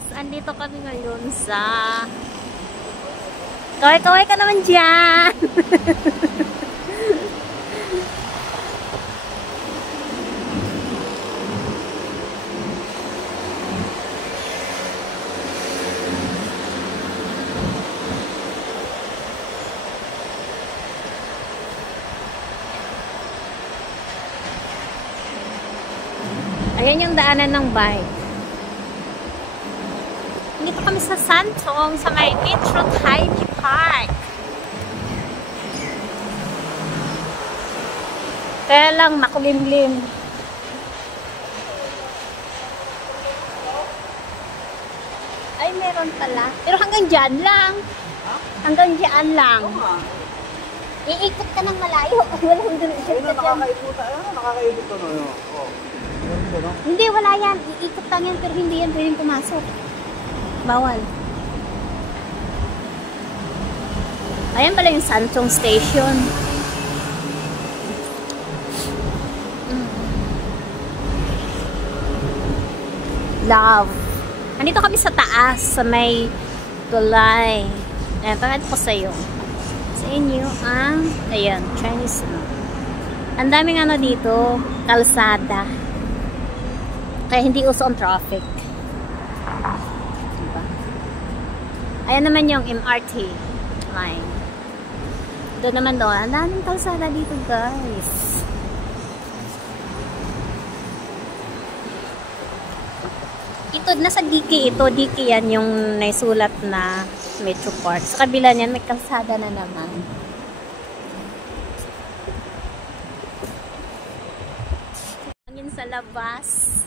guys, andito kami ngayon sa kaway-kaway ka naman dyan. Ayan yung daanan ng bike. Dito kami sa Santong, sa may Metro Taipei Park. Kaya lang makulimlim. Ay, meron pala. Pero hanggang dyan lang. Hanggang dyan lang. Iikot ka ng malayo. Walang direksyon ka dyan. Nakakaikot ka na. Hindi, wala yan. Iikot lang yan, pero hindi yan pwedeng pumasok. Bawal. Ayan pala yung Santong Station. Love. Nandito kami sa taas, sa may tulay. Ayan, pagkat ko sa'yo. Sa inyo ang, ayan, Chinese. Ang daming ano dito, kalsada. Kaya hindi uso ang traffic. Diba? Ayan naman yung MRT line. Doon naman doon. Ang daming kalsada dito, guys. Ito, nasa DK ito. DK yan yung naisulat na Metro Park. Sa kabila niyan, may kalsada na naman. Hangin sa labas.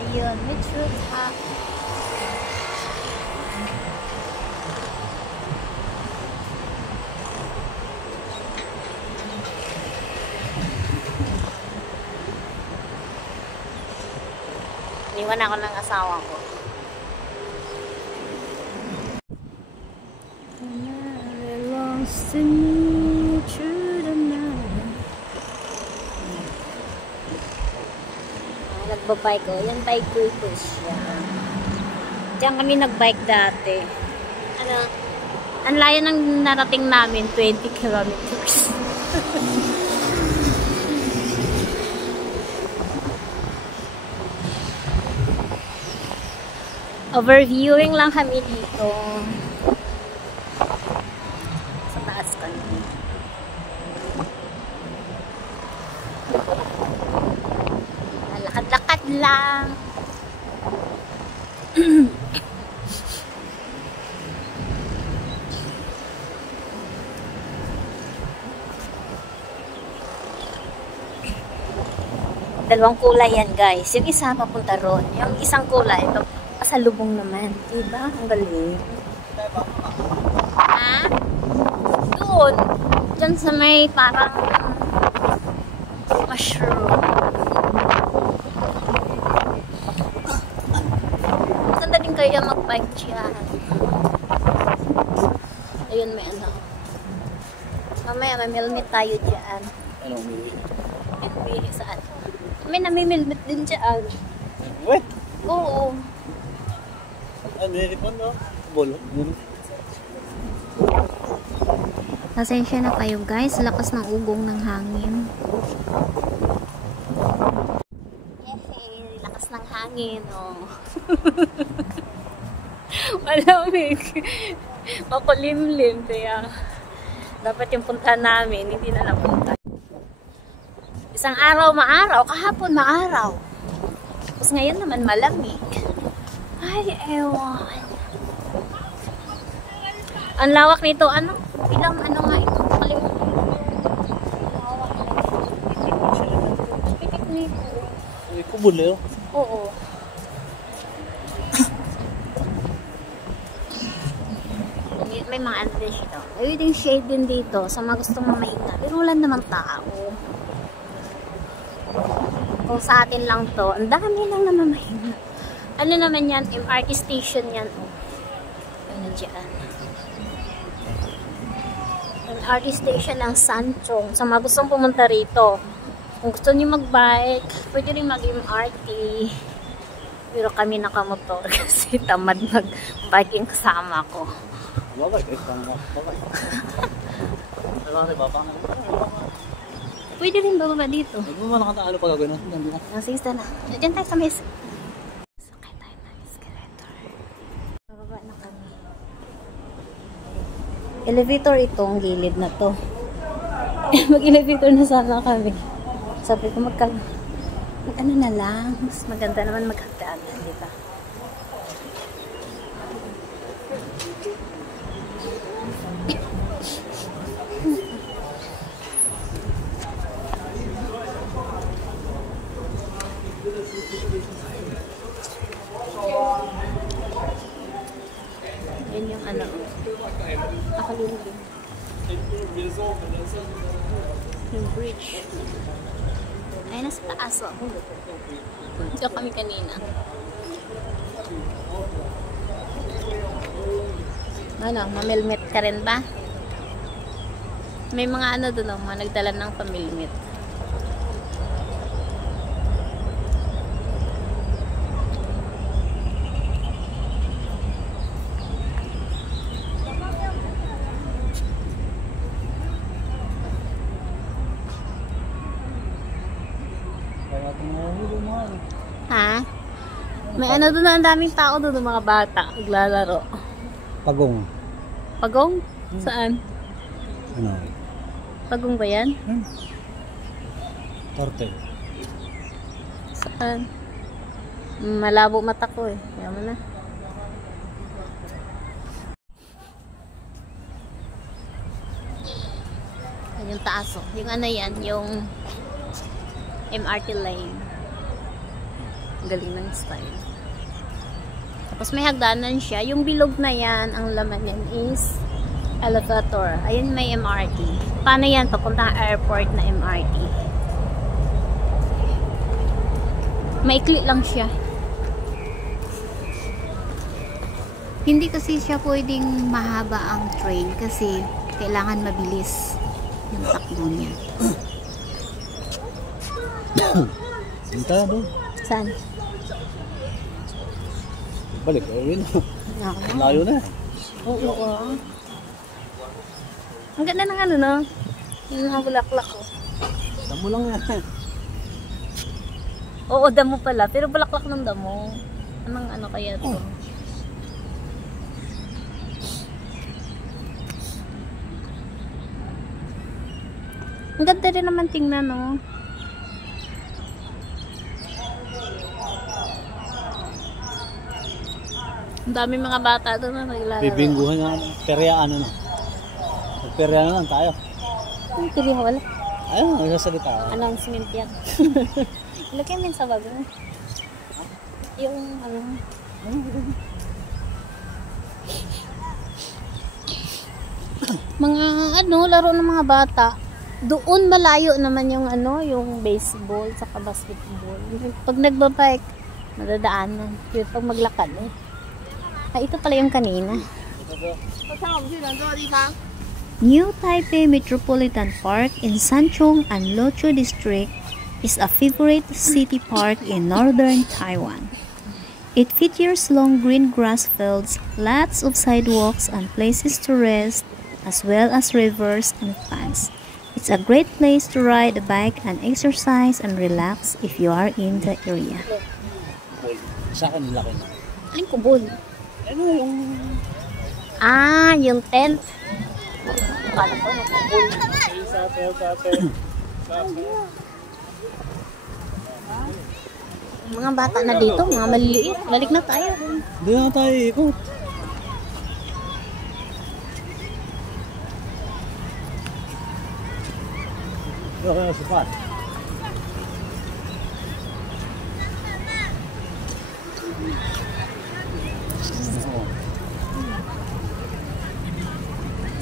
Ayun, Metro Park. Iniwan ako ng asawa ko. Nagbabike ko. Yan, bike ko ito siya. Diyan kami nagbike dati. Ano? Ang layo ng narating namin, 20 kilometers. Overviewing lang kami dito. Sa taas kami. Lakad-lakad lang. Dalawang kulay yan, guys. Yung isa papunta ron. Yung isang kulay, ito pasalubong naman. Diba? Ang galing. Ha? Doon. Diyan sa may parang mushroom. Maganda din kayo mag-bike dyan. Ayun, may ano. Mamaya, may helmet tayo dyan. Anong may? Helmet saan? May namimilmit din dyan. What? Oo. Ano yun, no? Bolo. Pasensya na kayo, guys. Lakas ng ugong ng hangin. Lakas ng hangin, oh. Malamig. Makulimlim. Kaya dapat yung punta namin, hindi na napunta. Isang araw maaraw, kahapon maaraw. Tapos ngayon naman malamig. Ay, ewan. Ang lawak nito, ano? Ilang ano nga ito? Kalimutan. Lawak nito. Pitik nito. Ay, kubol eh, oh. Oo. May mga ano din dito. May din shade din dito sa mga gustong mamahinga. Pero wala naman tao. Kung sa atin lang to, ang dami lang na mamahinga. Ano naman yan? MRT station yan. Oh. Ano dyan? MRT station ng Santong. Sa mga gustong pumunta rito. Kung gusto niyo mag-bike, pwede rin mag-MRT. Pero kami nakamotor kasi tamad mag-bike yung kasama ko. Babay, guys. Babay. Babay. Pwede rin bababa dito. Huwag mo malakanta ano pa gagawin natin. Nandito. Nasista na. Diyan tayo sa mesa. Sakay tayo ng escalator. Bababa na kami. Elevator itong gilid na to. Mag-elevator na sana kami. Sabi ko ano na lang. Mas maganda naman maghagdanan, di ba? Yan yung ano. Nakalulog. Yung bridge. Ay, nasa taas o. Dito kami kanina. Ano, mamilmit ka rin ba? May mga ano doon, mga nagdala ng pamilmit. Ha? May ano doon, ang daming tao doon, mga bata, naglalaro. Pagong. Pagong? Saan? Ano? Pagong ba yan? Torte. Saan? Malabo mata ko eh. Kaya mo na. Yan yung taas oh. Yung ano yan, yung MRT lane. Galing ng style. Tapos may hagdanan siya. Yung bilog na yan, ang laman yan is elevator. Ayun may MRT. Paano yan? Papunta airport na MRT. Maikli lang siya. Hindi kasi siya pwedeng mahaba ang train kasi kailangan mabilis yung takbo niya. Sinta doon. Saan? Balik, ayun. Layo na. Oo. Ang ganda ng ano, no? Yung mga bulaklak, oh. Damo lang yan. Oo, damo pala. Pero bulaklak ng damo. Anong ano kaya to? Ang ganda rin naman tingnan, no? Ang dami mga bata doon na naglalaro. Bibingguhan nga. Peryaan na. Perya na lang tayo. Ang pili wala. Ayun, nagsasalita. Announcement yan. Ilagay mo yun sa bago. Yung ano. Mga ano, laro ng mga bata. Doon malayo naman yung ano, yung baseball saka basketball. Pag nagbabike, madadaanan. Yung pag maglakad eh. Ay, ito pala yung kanina. New Taipei Metropolitan Park in Sanchong and Luochu District is a favorite city park in northern Taiwan. It features long green grass fields, lots of sidewalks and places to rest, as well as rivers and ponds. It's a great place to ride a bike and exercise and relax if you are in the area. Sa akin, laki na. Aling kubol? Ano yung... Ah, yung tent. Akala ko ng kubol. Mga bata na dito, mga maliliit. Balik na tayo. Hindi na tayo ikot. Okay, sipat.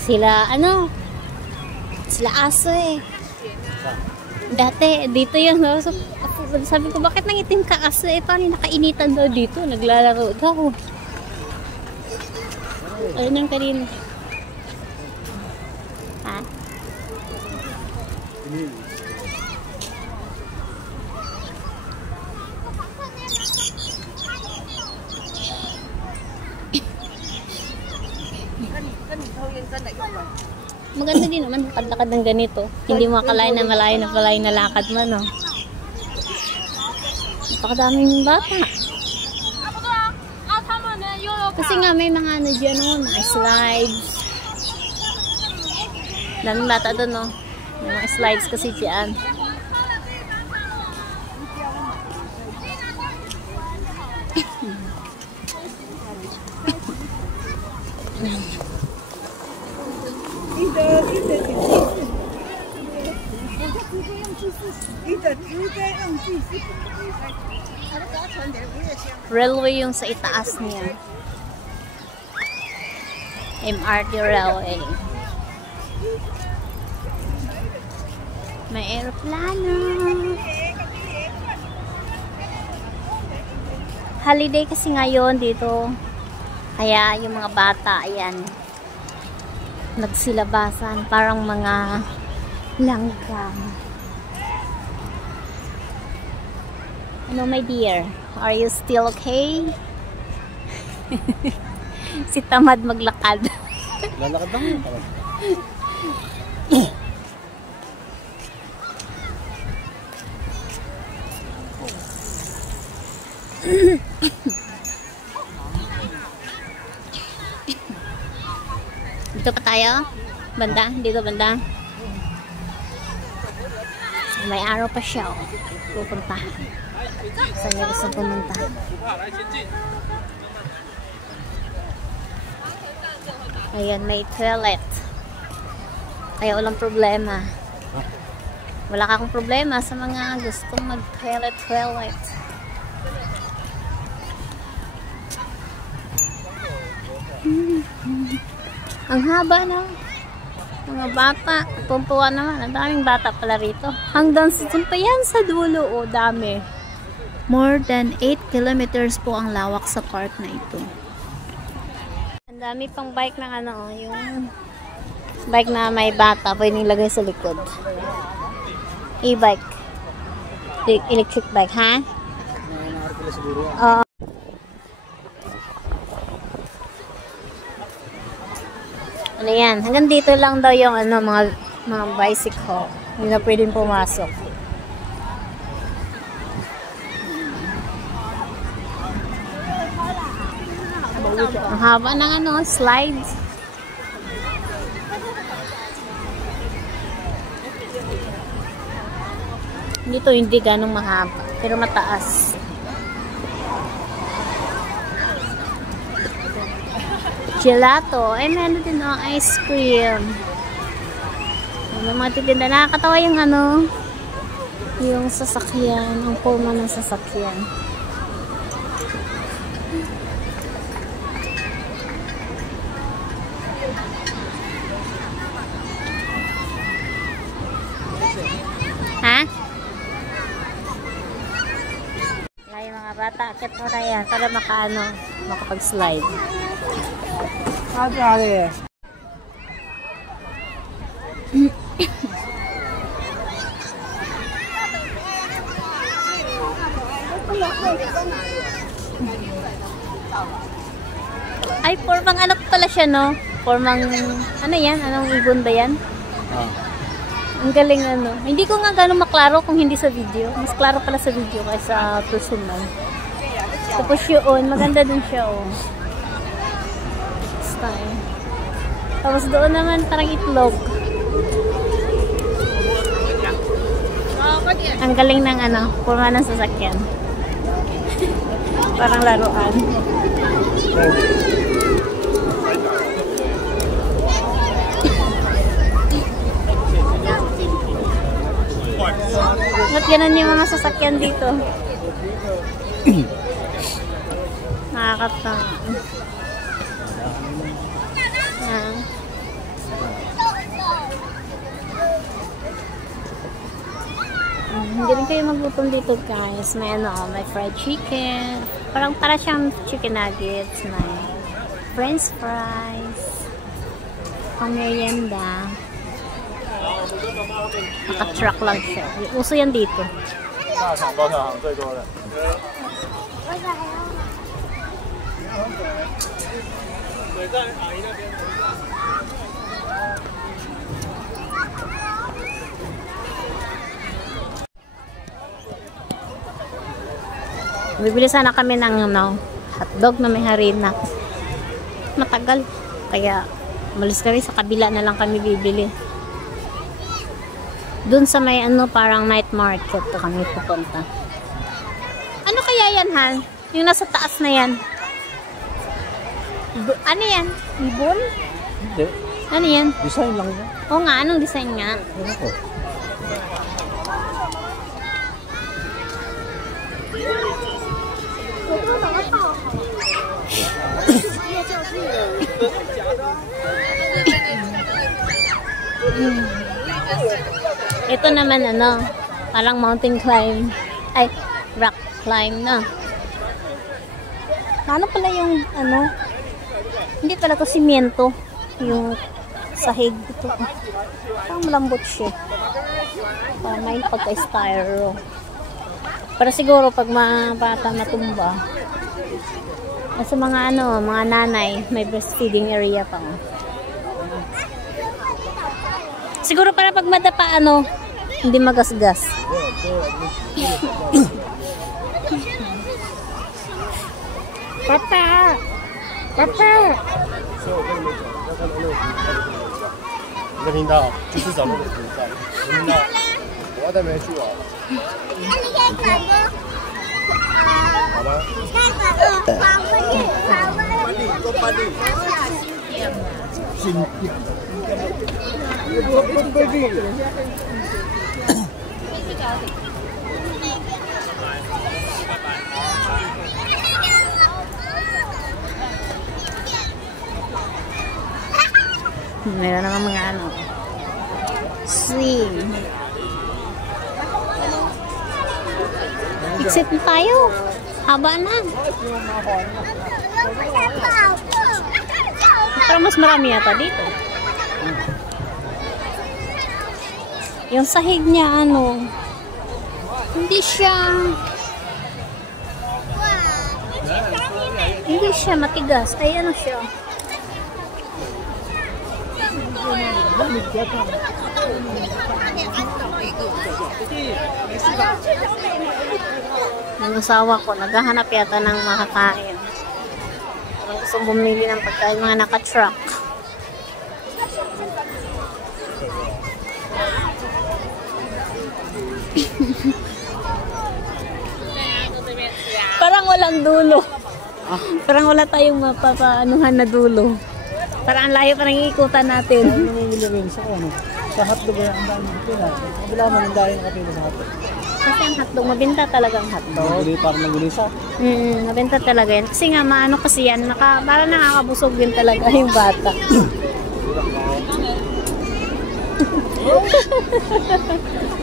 Sila, ano? Sila aso eh. Dati, dito yun. No? So, sabi ko, bakit nangitim ka aso eh? Paano nakainitan daw dito? Naglalaro daw. Ayun ang kanina. Ha? maganda din naman lakad-lakad ng ganito. Hindi mo akalain na malayo na lakad mo, no? Napakadaming bata. Kasi nga may mga ano dyan, no? Mga slides. Daming bata doon, no? May mga slides kasi dyan. Railway yung sa itaas niya. MRT railway. May aeroplano. Holiday kasi ngayon dito. Kaya yung mga bata, ayan, nagsilabasan. Parang mga langgam. Ano, my dear? Are you still okay? Si tamad maglakad. Lalakad lang yun. Dito pa tayo? Banda? Dito banda? May araw pa siya, oh. Pupunta. Saan niya gusto pumunta? Ayan, may toilet. Kaya walang problema. Wala akong problema sa mga gustong mag-toilet. Ang haba na. Mga bata. Pumpuan naman. Ang daming bata pala rito. Hanggang pa yan sa dulo. O, dami. More than 8 kilometers po ang lawak sa park na ito. Ang dami pang bike ng ano, yung bike na may bata. Pwede nilagay sa likod. E-bike. Electric bike, ha? Oo. Ano yan? Hanggang dito lang daw yung ano, mga bicycle. Hindi na pwedeng pumasok. Ang haba ng ano, slides. Dito hindi ganong mahaba, pero mataas. Gelato. Ay, meron din oh, ice cream. May mga titinda. Nakakatawa yung ano, yung sasakyan. Ang forma ng sasakyan. Ha? Wala yung mga bata. Akit mo na yan para makapag-slide. Ay, formang anak pala siya, no? Formang, ano yan? Anong ibon ba yan? Ang galing, ano. Hindi ko nga gano'ng maklaro kung hindi sa video. Mas klaro pala sa video kaysa personal. Tapos yun, maganda din siya, oh. Style. Tapos doon naman parang itlog. Ang galing ng ano, forma ng sasakyan. Parang laruan. Ba't ganun yung mga sasakyan dito? Nakakatawa. Hindi rin kayo maglutom dito, guys. May ano, may fried chicken. Parang para siyang chicken nuggets. May french fries. Pang merienda. Naka-truck lang siya. Uso yan dito. Bibili sana kami ng hotdog na may harina. Matagal. Kaya malis kami sa kabila na lang kami bibili. Doon sa may parang night market to kami pupunta. Ano kaya yan, Han? Yung nasa taas na yan. Ano yan? Ibon? Hindi. Ano yan? Design lang yan. Oo nga, anong design nga? Ano ko? Ito naman parang mountain climb. Ay, rock climb na. Ano pala yung hindi pala to simyento. Yung sahig ito. Parang malambot siya. Parang may pagka-styro. Para siguro pag bata matumba. Sa mga mga nanay, may breastfeeding area pa. Siguro para pag madapa hindi magasgas. Papa! Papa! 你的频道就是找那个频道，频道，我还没去啊。那你可以转个，好吗？再转个跑过去，跑过去。都搬力。Meron naman mga swing. Exit na tayo. Haba na. Pero mas marami yata dito. Yung sahig niya hindi siya matigas. Ay siya. Ang asawa ko naghahanap yata ng makakain. Parang gusto bumili ng pagkain, mga naka-truck. Parang walang dulo. Parang wala tayong mapapaanuhan na dulo. Parang ang layo parang iikutan natin. Ano namimili rin sa sa hotdog ang dami dito na. Kabila man ang dahil nakapili sa hotdog. Kasi ang hotdog, mabenta talaga ang hotdog. Parang nagulisa. Mabenta talaga yan. Kasi nga, kasi yan, parang nakakabusog din talaga yung bata.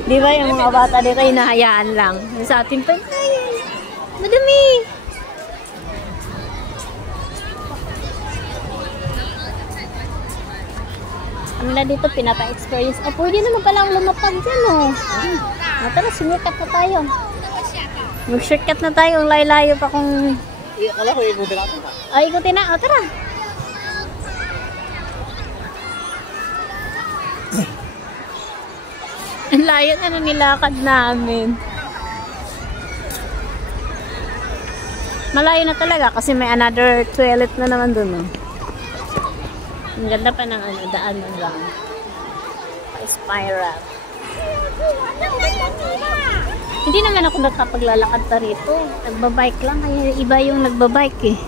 Di ba yung mga bata dito, hinahayaan lang. Yung sa atin pa, madami! Nila dito pinapa-experience. Pwede naman palang lumapag dyan, tara, sumikat na tayo. Mag-shortcut na tayo. Layo-layo pa kung... Akala ko ikutin natin ha? Ikutin na. Tara. Ang layo na nilakad namin. Malayo na talaga kasi may another toilet na naman dun, Ang ganda pa ng daan mo lang. Pa-spiral. Hindi naman ako nakapaglalakad pa rito. Nagbabike lang. Kaya iba yung nagbabike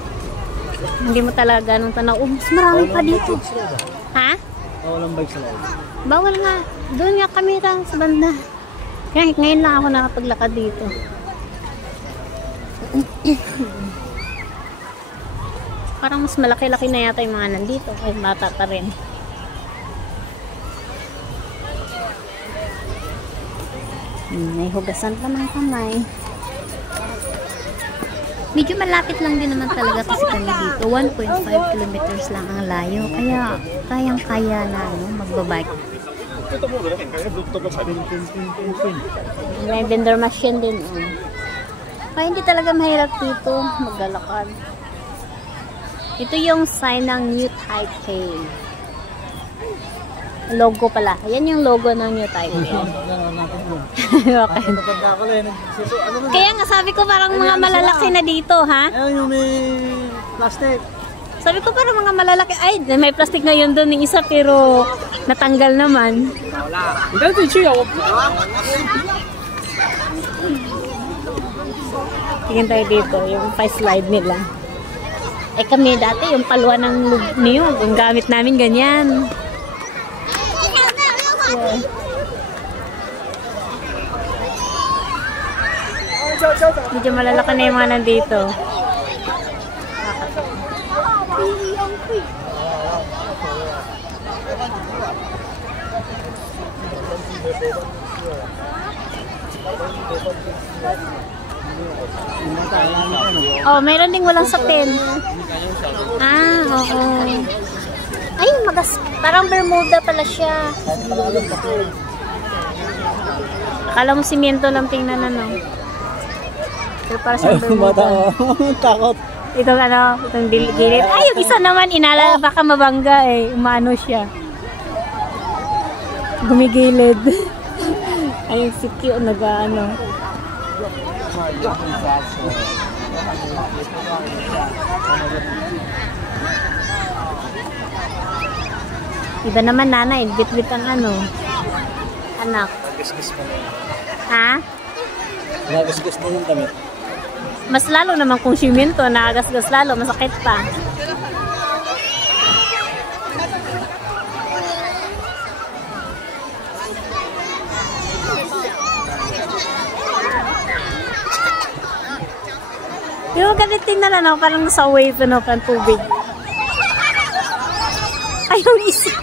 Hindi mo talaga ganun tanaw. Mas marami pa dito. Ha? Walang bike sa loob. Bawal nga. Doon nga kami sa banda. Kaya ngayon lang ako nakapaglakad dito. Parang mas malaki-laki na yata yung mga nandito. Ay, bata pa rin. May hugasan pa ng kamay. Medyo malapit lang din naman talaga kasi kami dito. 1.5 kilometers lang ang layo. Kaya, kayang-kaya na magbabike. May vendor machine din. Kaya hindi talaga mahirap dito maglalakad. Ito yung sign ng New Taipei. Logo pala. Ayan yung logo ng New Taipei. Gano'n natin yun. Okay. Natanda ko lang. Ano na? Kaya nga sabi ko parang mga malalaki na dito, ha? Ayun yung may plastic. Sabi ko parang mga malalaki. Ay, may plastic na yun doon ng isa pero natanggal naman. Tingin tayo dito, yung pa-slide nila. Eh kami dati, yung palwa ng niyog, yung gamit namin ganyan. Yeah. Medyo malalaki na yung mga nandito. Oh, mayroon ding walang sapin. Ah, oo. Ay, parang Bermuda pala siya. Akala mo simento lang tingnan ano. Pero para sa Bermuda. Takot. Itong ano, itong gilid. Ay, yung isa naman, inala, baka mabangga eh. Umano siya. Gumigilid. Ay, si Q, nag-ano. Iba naman nanay, bit-bit ang ano. Anak. Ha? Nagasgas mo yung damit. Mas lalo naman kung simento, nakagasgas lalo, masakit pa. Pero ganit tingnan na, parang nasa wave, ano, parang tubig. Ay, yung isa.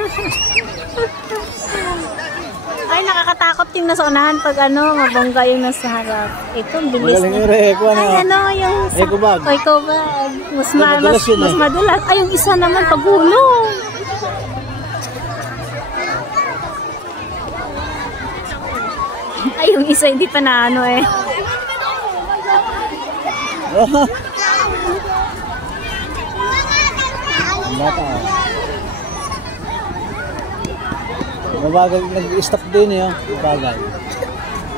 Ay, nakakatakot yung nasa unahan pag ano, mabangga yung nasa harap. Ito, bilis. Magaling yung reko na. Ay, ano, yung... Eco bag. Eco bag. Mas Yun, madulas. Ay, yung isa naman, pagulong. Ay, yung isa hindi pa na ano eh. Bata. Mabagal, nag-stop din yun. Mabagal.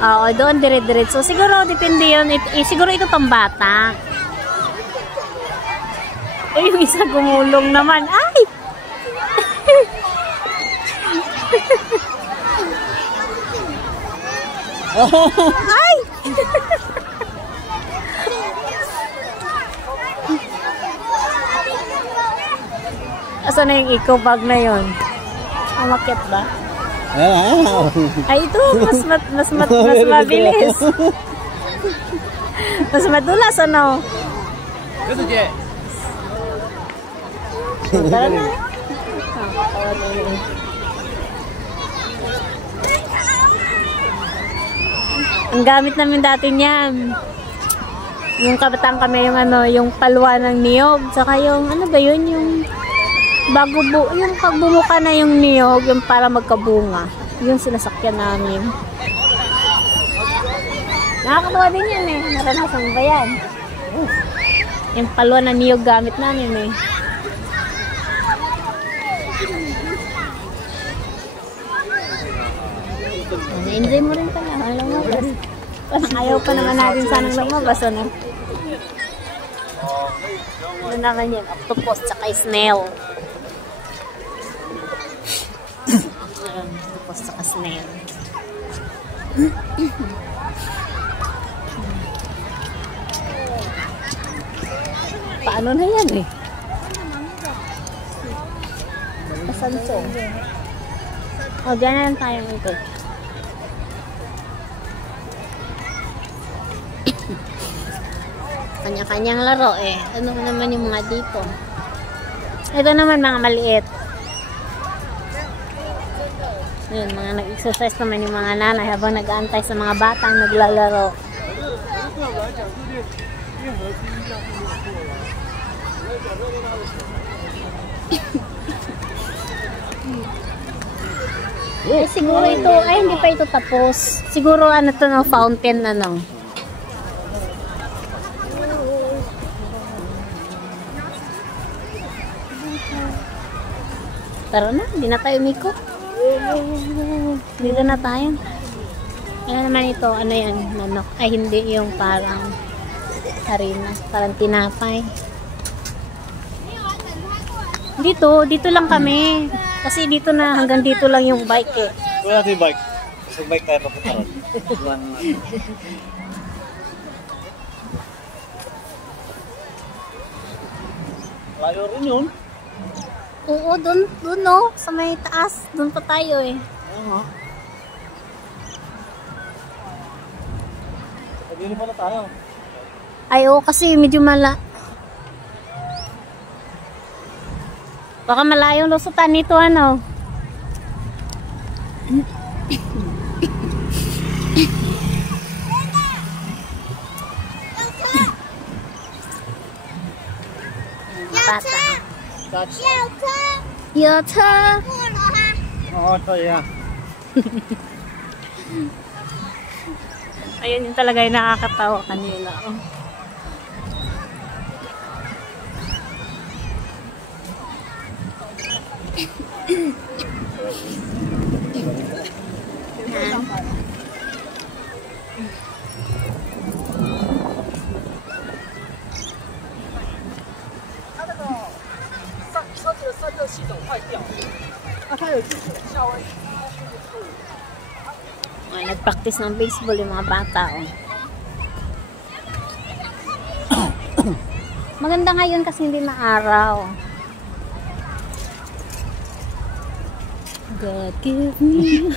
Oo, doon dire-diretso. Siguro, depende yun. Siguro ito pang bata. Eh, yung isa gumulong naman. Ay! Ay! Asan na yung eco bag na yun? Umakyat ba? Ay, ito. Mas mabilis. Mas madulas, ano? Tara na. Ang gamit namin dati niyan. Yung kabataan kami, yung ano, yung palwa ng niyog. Saka yung, ano ba yun, yung yung pagbumuka na yung niyog, yung para magkabunga. Yung sinasakyan namin. Nakakatawa din yan eh. Naranasan ba yan? Yung palwa na niyog gamit namin eh. Na-enjoy mo rin pala. Alam mo ba? Parang ayaw pa naman natin sanang lumabas. Ano? Ano naman yun? Octopus tsaka snail. Octopus tsaka snail. Paano na yan eh? Pasanso. O, dyan na lang tayo ito. Kanya-kanyang laro eh. Ano naman yung mga dito? Ito naman mga maliit. Yun, mga nag-exercise naman yung mga nanay habang nag-aantay sa mga batang naglalaro. Eh, siguro ito, ay hindi pa ito tapos. Siguro ano to no, fountain ano. Tara na, hindi na tayo umikot. Dito na tayo. Ano naman ito? Ano yan? Manok. Ay, hindi. Yung parang harina. Parang tinapay. Dito lang kami. Kasi dito na, hanggang dito lang yung bike eh. Wala natin yung bike. Sa bike tayo papunta ron. Layo rin yun. Oo, dun no. Sa may taas. Dun pa tayo eh. Oo. Pag-ini pa na tayo. Ay, oo, kasi medyo baka malayong lusutan nito, ano. Bata. Yata. Oo, tayo. Ayun yung talaga yung nakakatawa kanila. Oh. Nag-practice ng baseball yung mga bata. Oh. Maganda ngayon kasi hindi maaraw. God give me.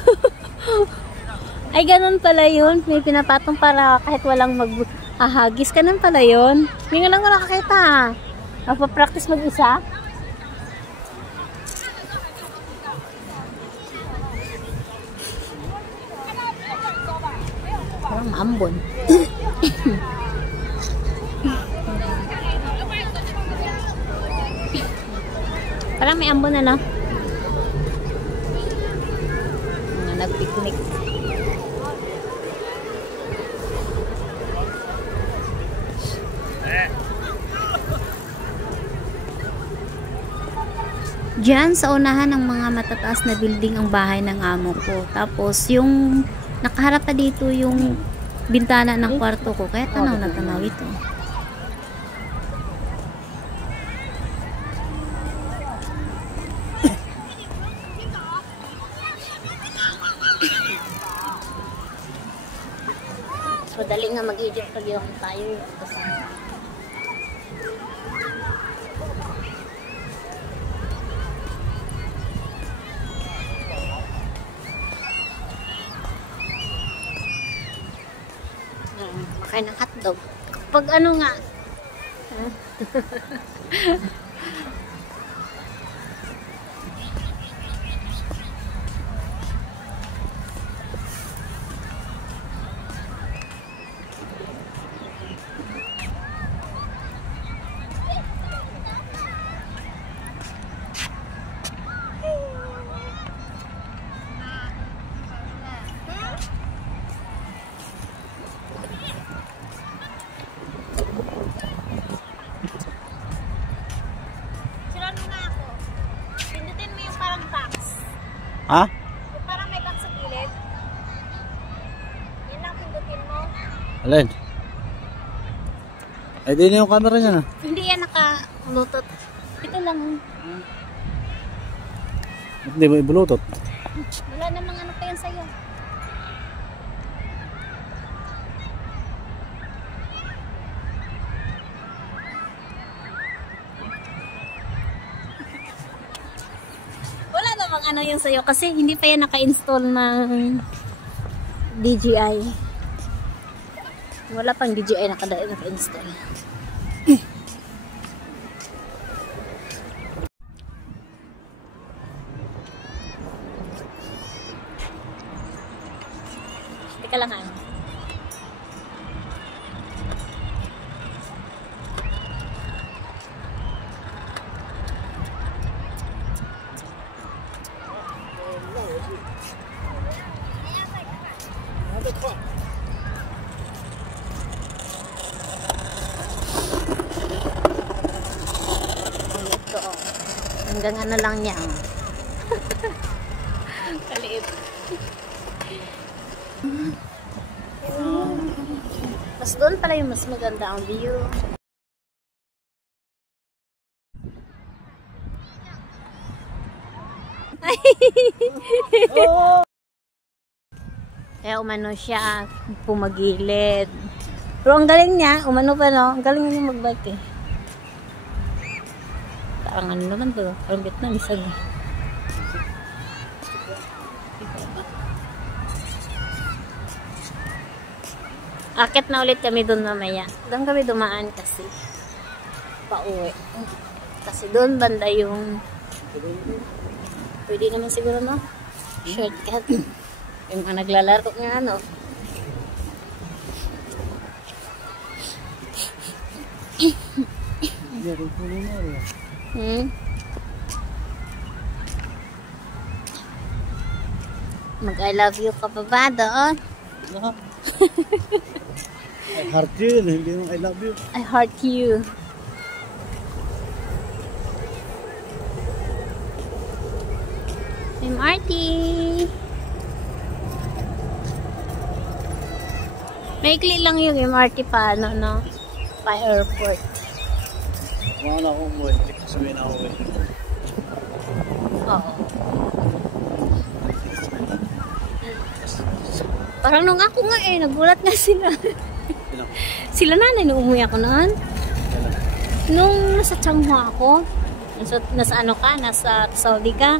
Ay, ganun pala yun. May pinapatong para kahit walang maghahagis. Ganun pala yun. Hindi nga lang ko nakakita. Magpa-practice mag-isa. Parang ambon. Parang may ambon na, no? Nag-picnic. Diyan sa unahan ng mga matataas na building ang bahay ng amo ko. Tapos yung nakaharap pa dito yung bintana ng kwarto ko. Kaya tanaw na tanaw ito. So dali nga mag-Egypt pag yung tayo. Makain ng hotdog. Kapag ano nga. Ha? Yung parang may box sa gilid. Yan lang pindutin mo. Alin? Ay, di na yung camera niya na. Hindi yan naka-bluetooth. Ito lang. Hindi mo i-bluetooth. Wala namang ano pa yan sa'yo. Wala namang ano yung sa'yo kasi hindi pa yan naka-install ng DJI. Wala pang DJI naka-install. Teka lang ha. Hanggang ano lang niya. Kaliit. Mas doon pala yung mas maganda ang view. Kaya umano siya, pumagilid. Pero ang galing niya, umano pa no, ang galing niya mag-bike eh. Parang ano naman to, parang Vietnamese ano. Akit na ulit kami doon mamaya. Doon kami dumaan kasi pauwi. Kasi doon banda yung pwede naman siguro no? Shortcut. Yung mga naglalaro nga ano. Mag I love you ka pa ba doon? I heart you, hindi mo I love you. I heart you. I'm Artie. Maikli lang yung MRT pa, ano, no? Pa airport. Mga na akong umuwi, hindi ko sabihin na uwi. Oo. Parang nung ako nga eh, nagulat nga sila. Sila nanay nung umuwi ako noon. Nung nasa Changhua ako, nasa ano ka, nasa Saudi ka.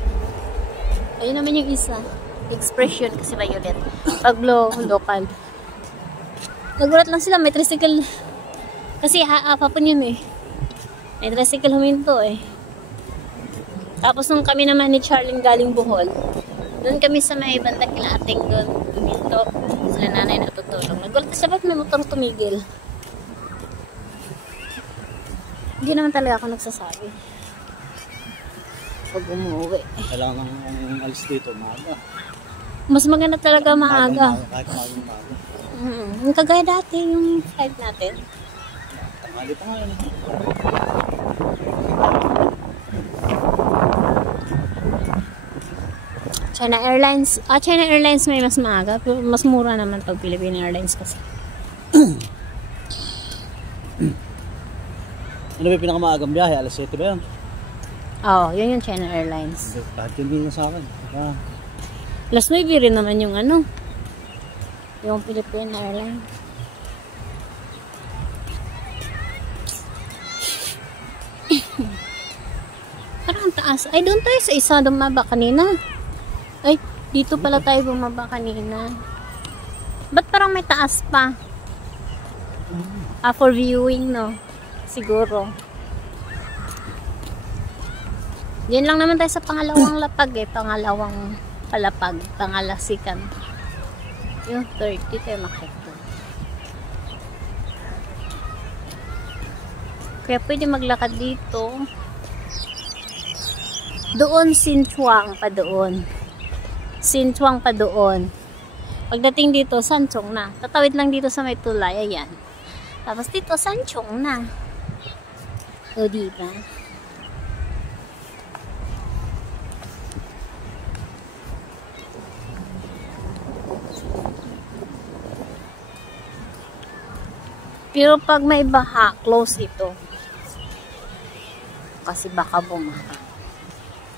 Ayun naman yung isa. Expression kasi violet. Pag local. Nagulat lang sila, may tricycle. Kasi hapon yun eh. May tricycle huminto eh. Tapos nung kami naman ni Charlene galing Bohol, doon kami sa may bandang Kilating doon, huminto. Sila nanay natutulong. Nagulat sila, ba't may motor tumigil? Hindi naman talaga ako nagsasabi. Pag umuwi. Kailangan ng alis dito, maaga. Mas maganda talaga maaga. Kahit maaga. Yung kagaya dati, yung flight natin. Tangali pa nga yun. China Airlines may mas maaga, pero mas mura naman pag Philippine Airlines kasi. Ano ba yung pinakamaagang biyahe? Alas 7 ba yun? Oo, yun yung China Airlines. Kahit hindi na sa akin. Last 9 rin naman yung ano, yung Philippine Airlines. Parang taas. Ay, doon tayo sa isa dumaba kanina. Ay, dito pala tayo bumaba kanina. Ba't parang may taas pa? For viewing, no? Siguro. Yan lang naman tayo sa pangalawang lapag eh. Pangalawang palapag. Pangalasikan. Yung 30 tayo makita. Kaya pwede maglakad dito. Doon Sinchuang pa doon. Sinchuang pa doon. Pagdating dito, Sanchong na. Tatawid lang dito sa may tulay. Ayan. Tapos dito, Sanchong na. O, diba? Pero pag may baha, close ito. Kasi baka bumaha.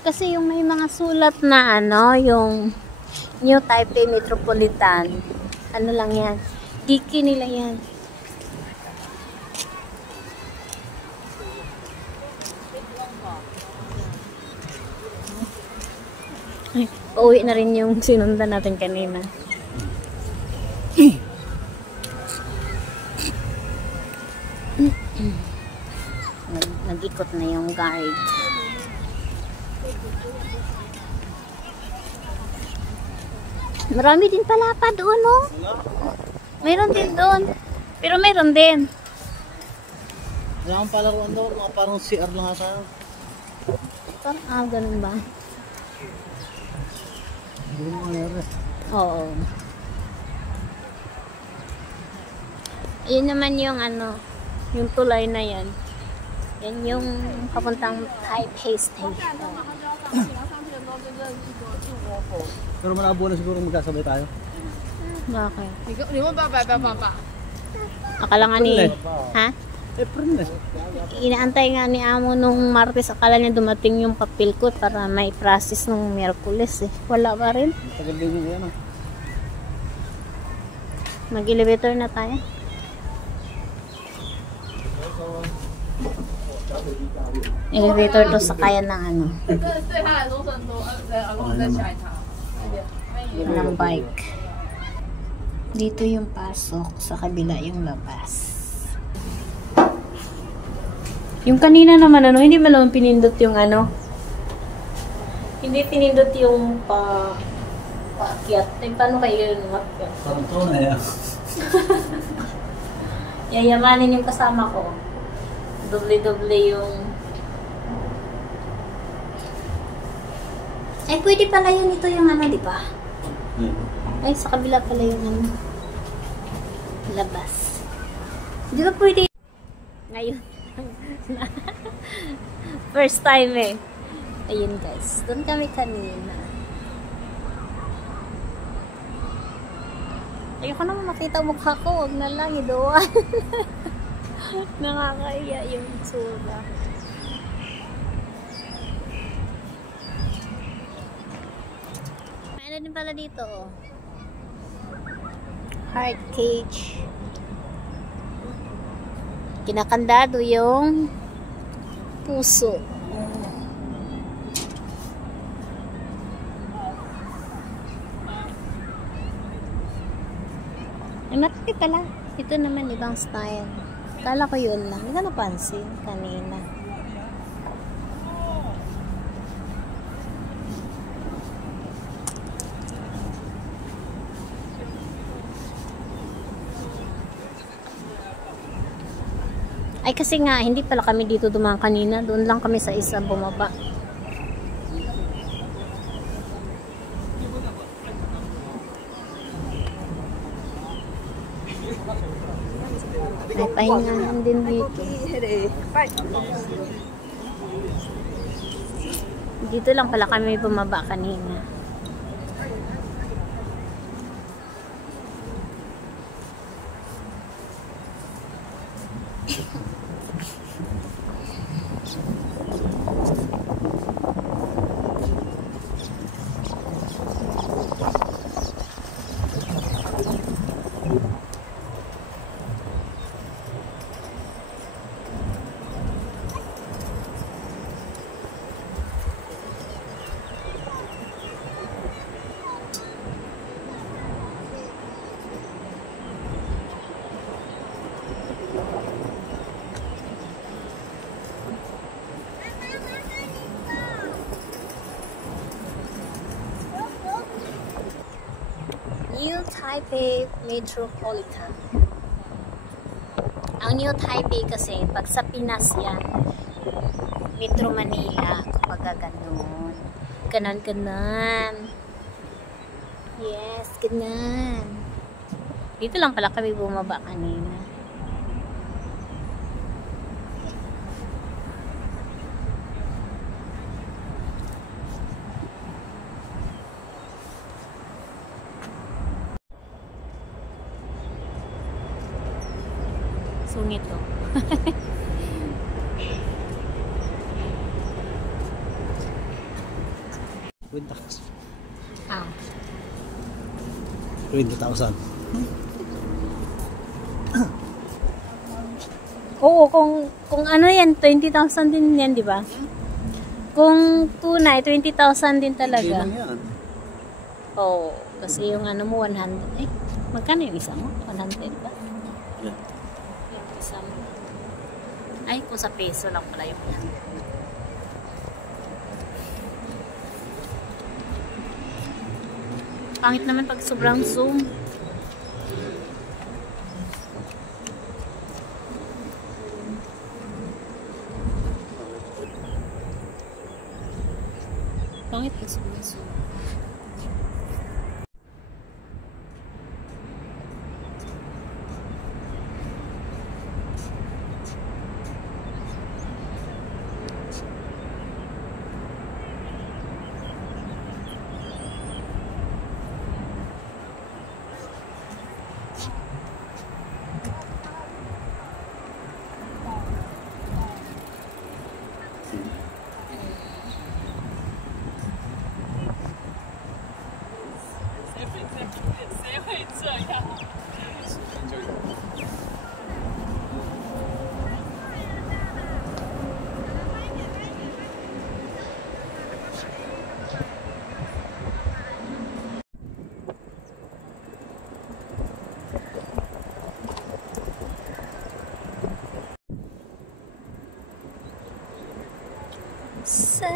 Kasi yung may mga sulat na ano, yung New Taipei Metropolitan. Ano lang yan? Diki nila yan. Ay, pauwi na rin yung sinundan natin kanina. Nag-ikot na yung guard. Marami din pala pa doon, no? Mayroon din doon. Pero mayroon din. Wala akong palaruan doon. Parang CR lang ata. Parang, ganun ba? Hindi mo nangyari. Oo. Yun naman yung ano, yung tulay na yan. Yan yung papuntang Taipei Station. Pero malabo na siguro magkasabay tayo. Bakit? 你问爸爸，爸爸爸。 Akala nga ni... Ha? April na. Inaantay nga ni Amo nung Martes. Akala niya dumating yung papel ko para may process nung Miyerkules eh. Wala pa rin. Tagal din yung yan. Mag-elevator na tayo. Elevator to sa kaya ng ano. 对他来说是很多，老公在下一趟。 Ng bike. Dito yung pasok, sa kabila yung labas. Yung kanina naman ano, hindi malamang pinindot yung ano. Hindi pinindot yung paakyat. Eh, paano kayo yung umakyat? Parang to na yan. Yayamanin yung kasama ko. Doble-doble yung... Ay, pwede pala yun. Ito yung ano, di ba? Ay, sa kabila pala yung ano. Labas. Di ba pwede? Ngayon. First time eh. Ayun guys. Doon kami kanina. Ayoko naman makita mukha ko. Huwag na lang. Idoan. Nakakaiya yung tsura. May ano din pala dito oh. Heart cage. Kinakandado yung puso. Ay, marami pala. Ito naman ibang style. Kala ko yun lang. Hindi ka napansin kanina. Ay kasi nga, hindi pala kami dito dumaan kanina. Doon lang kami sa isa bumaba. May pahingahan din dito. Dito lang pala kami bumaba kanina. New Taipei Metropolitan. Ang New Taipei kasi, pag sa Pinas yan, Metro Manila, kapag ganon. Ganon. Yes, ganon. Dito lang pala kami bumaba kanina. Sungit to. Ah. 20,000. Oo, kung ano yan, 20,000 din yan, di ba? Kung tunay, 20,000 din talaga. Hindi lang yan. Oo, kasi yung ano mo, 100. Eh, magkano yung isa mo? 100 ba? Yeah. Yung isa mo. Ay, kung sa peso lang pala yung 100. Pangit naman pag sobrang zoom. Pangit pag sobrang zoom. sa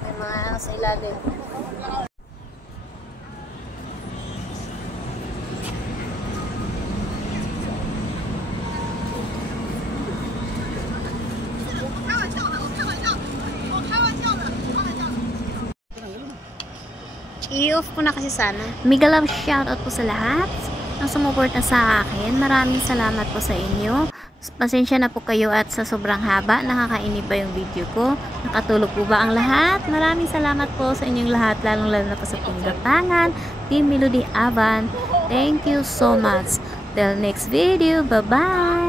may mga sa ilalim. I-off ko na kasi sana. Mega love shoutout po sa lahat ng sumuporta sa akin. Maraming salamat po sa inyo. Pasensya na po kayo at sa sobrang haba. Nakakainip ba yung video ko? Nakatulog po ba ang lahat? Maraming salamat po sa inyong lahat. Lalong-lalo na po sa Team Gapangan, Team Melody Avan. Thank you so much. Till next video. Bye-bye!